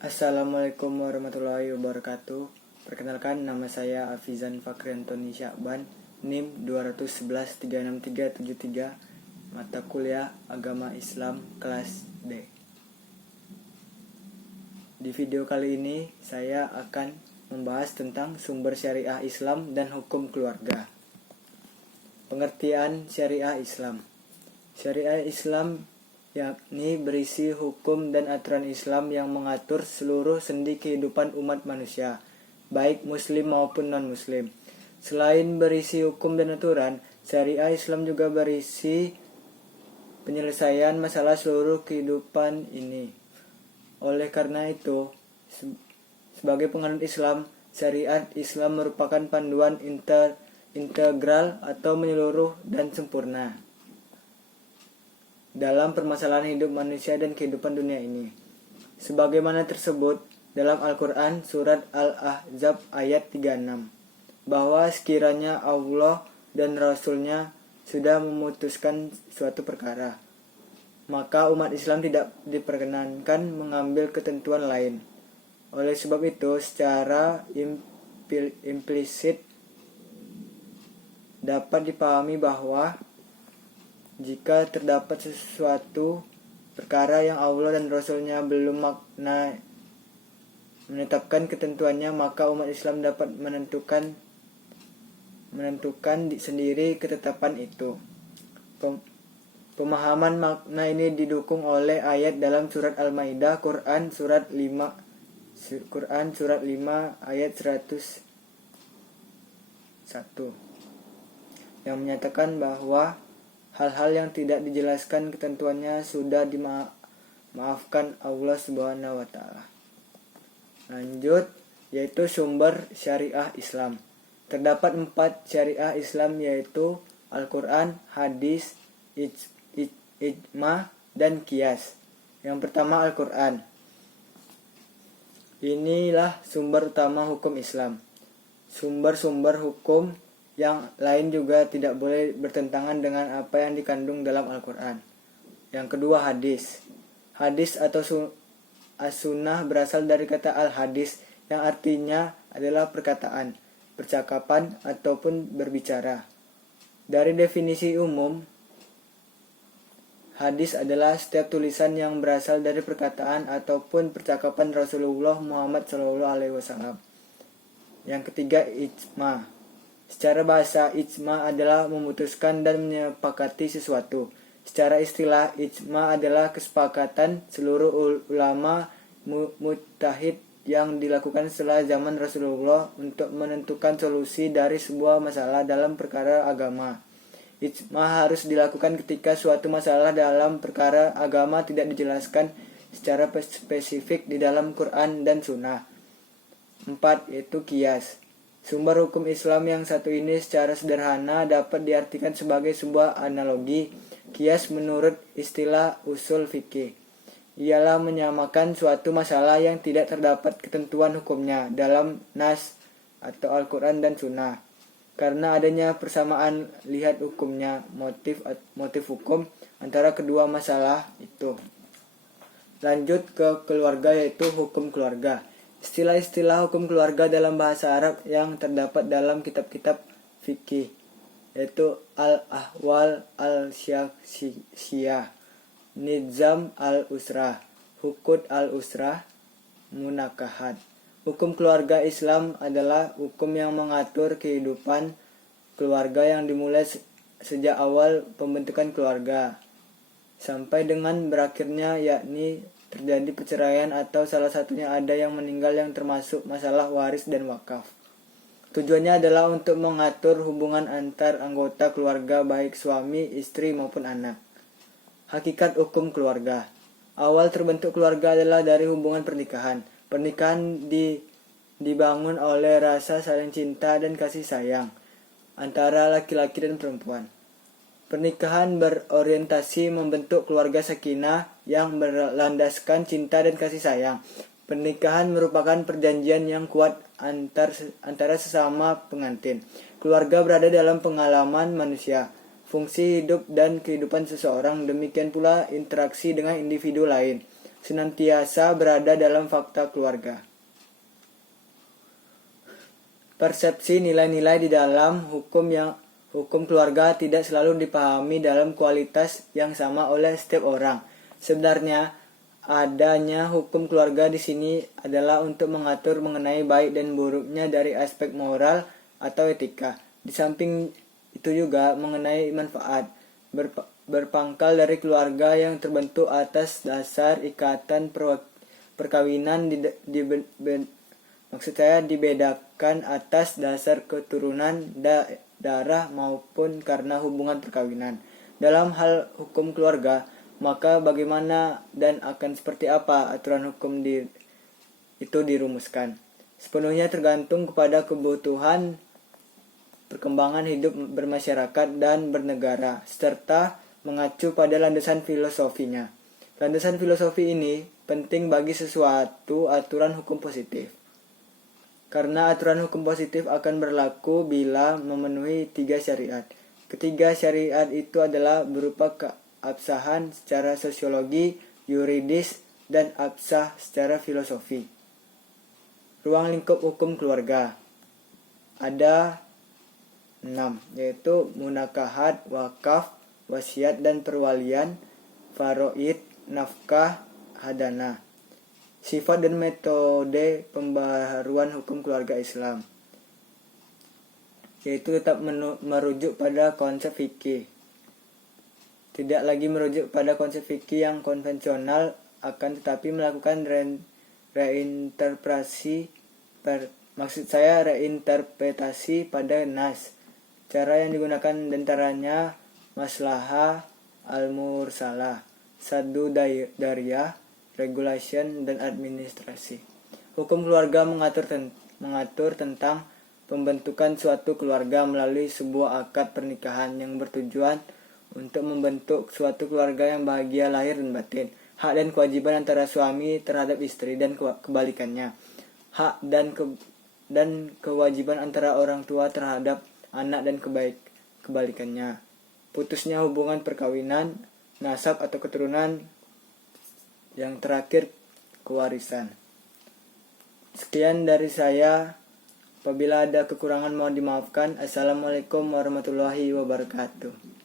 Assalamualaikum warahmatullahi wabarakatuh. Perkenalkan, nama saya Afizan Fakriantoni Syakban, NIM 211367373, mata kuliah Agama Islam kelas D. Di video kali ini saya akan membahas tentang sumber syariah Islam dan hukum keluarga. Pengertian syariah Islam. Syariah Islam yakni berisi hukum dan aturan Islam yang mengatur seluruh sendi kehidupan umat manusia, baik muslim maupun non-muslim. Selain berisi hukum dan aturan, syariah Islam juga berisi penyelesaian masalah seluruh kehidupan ini. Oleh karena itu, sebagai penganut Islam, syariat Islam merupakan panduan integral atau menyeluruh dan sempurna dalam permasalahan hidup manusia dan kehidupan dunia ini. Sebagaimana tersebut dalam Al-Quran surat Al-Ahzab ayat 36, bahwa sekiranya Allah dan Rasul-Nya sudah memutuskan suatu perkara, maka umat Islam tidak diperkenankan mengambil ketentuan lain. Oleh sebab itu, secara implisit dapat dipahami bahwa jika terdapat sesuatu perkara yang Allah dan Rasul-Nya belum menetapkan ketentuannya, maka umat Islam dapat menentukan sendiri ketetapan itu. Pemahaman makna ini didukung oleh ayat dalam surat Al-Maidah, Quran surat 5 ayat 101, yang menyatakan bahwa hal-hal yang tidak dijelaskan ketentuannya sudah dimaafkan Allah Subhanahu wa Ta'ala. Lanjut, yaitu sumber syariah Islam. Terdapat 4 syariah Islam, yaitu Al-Quran, hadis, ijma, dan qiyas. Yang pertama, Al-Quran. Inilah sumber utama hukum Islam. Sumber-sumber hukum yang lain juga tidak boleh bertentangan dengan apa yang dikandung dalam Al-Quran. Yang kedua, hadis. Hadis atau as-sunnah berasal dari kata al-hadis, yang artinya adalah perkataan, percakapan, ataupun berbicara. Dari definisi umum, hadis adalah setiap tulisan yang berasal dari perkataan ataupun percakapan Rasulullah Muhammad SAW. Yang ketiga, ijma. Secara bahasa, ijma adalah memutuskan dan menyepakati sesuatu. Secara istilah, ijma adalah kesepakatan seluruh ulama mujtahid yang dilakukan setelah zaman Rasulullah untuk menentukan solusi dari sebuah masalah dalam perkara agama. Ijma harus dilakukan ketika suatu masalah dalam perkara agama tidak dijelaskan secara spesifik di dalam Quran dan Sunnah. 4. Yaitu qiyas. Sumber hukum Islam yang satu ini secara sederhana dapat diartikan sebagai sebuah analogi. Qiyas menurut istilah usul fikih ialah menyamakan suatu masalah yang tidak terdapat ketentuan hukumnya dalam nas atau Al-Quran dan Sunnah. Karena adanya persamaan lihat hukumnya, motif hukum antara kedua masalah itu. Lanjut ke keluarga, yaitu hukum keluarga. Istilah-istilah hukum keluarga dalam bahasa Arab yang terdapat dalam kitab-kitab fikih, yaitu al-ahwal al-syakhsiyah, nizam al-usrah, hukud al-usrah, munakahat. Hukum keluarga Islam adalah hukum yang mengatur kehidupan keluarga yang dimulai sejak awal pembentukan keluarga sampai dengan berakhirnya, yakni terjadi perceraian atau salah satunya ada yang meninggal, yang termasuk masalah waris dan wakaf. Tujuannya adalah untuk mengatur hubungan antar anggota keluarga, baik suami, istri maupun anak. Hakikat hukum keluarga. Awal terbentuk keluarga adalah dari hubungan pernikahan. Pernikahan dibangun oleh rasa saling cinta dan kasih sayang antara laki-laki dan perempuan. Pernikahan berorientasi membentuk keluarga sakinah yang berlandaskan cinta dan kasih sayang. Pernikahan merupakan perjanjian yang kuat antara sesama pengantin. Keluarga berada dalam pengalaman manusia, fungsi hidup dan kehidupan seseorang, demikian pula interaksi dengan individu lain. senantiasa berada dalam fakta keluarga. Persepsi nilai-nilai di dalam hukum keluarga tidak selalu dipahami dalam kualitas yang sama oleh setiap orang. Sebenarnya, adanya hukum keluarga di sini adalah untuk mengatur mengenai baik dan buruknya dari aspek moral atau etika. Di samping itu juga mengenai manfaat berpangkal dari keluarga yang terbentuk atas dasar ikatan perkawinan dibedakan atas dasar keturunan darah maupun karena hubungan perkawinan. Dalam hal hukum keluarga, maka bagaimana dan akan seperti apa aturan hukum itu dirumuskan? Sepenuhnya tergantung kepada kebutuhan perkembangan hidup bermasyarakat dan bernegara, serta mengacu pada landasan filosofinya. Landasan filosofi ini penting bagi sesuatu aturan hukum positif. Karena aturan hukum positif akan berlaku bila memenuhi 3 syariat. Ketiga syariat itu adalah berupa keabsahan secara sosiologi, yuridis, dan absah secara filosofi. Ruang lingkup hukum keluarga ada 6, yaitu munakahat, wakaf, wasiat dan perwalian, faraid, nafkah, hadanah. Sifat dan metode pembaharuan hukum keluarga Islam, yaitu tetap merujuk pada konsep fikih. Tidak lagi merujuk pada konsep fikih yang konvensional, akan tetapi melakukan reinterpretasi pada nas. Cara yang digunakan diantaranya maslahah, al-mursalah, saddu dariyah, regulation, dan administrasi. Hukum keluarga mengatur tentang pembentukan suatu keluarga melalui sebuah akad pernikahan yang bertujuan untuk membentuk suatu keluarga yang bahagia lahir dan batin. Hak dan kewajiban antara suami terhadap istri dan kebalikannya. Hak dan kewajiban antara orang tua terhadap anak dan kebalikannya. Putusnya hubungan perkawinan, nasab atau keturunan. Yang terakhir, kewarisan. Sekian dari saya. Apabila ada kekurangan mohon dimaafkan. Assalamualaikum warahmatullahi wabarakatuh.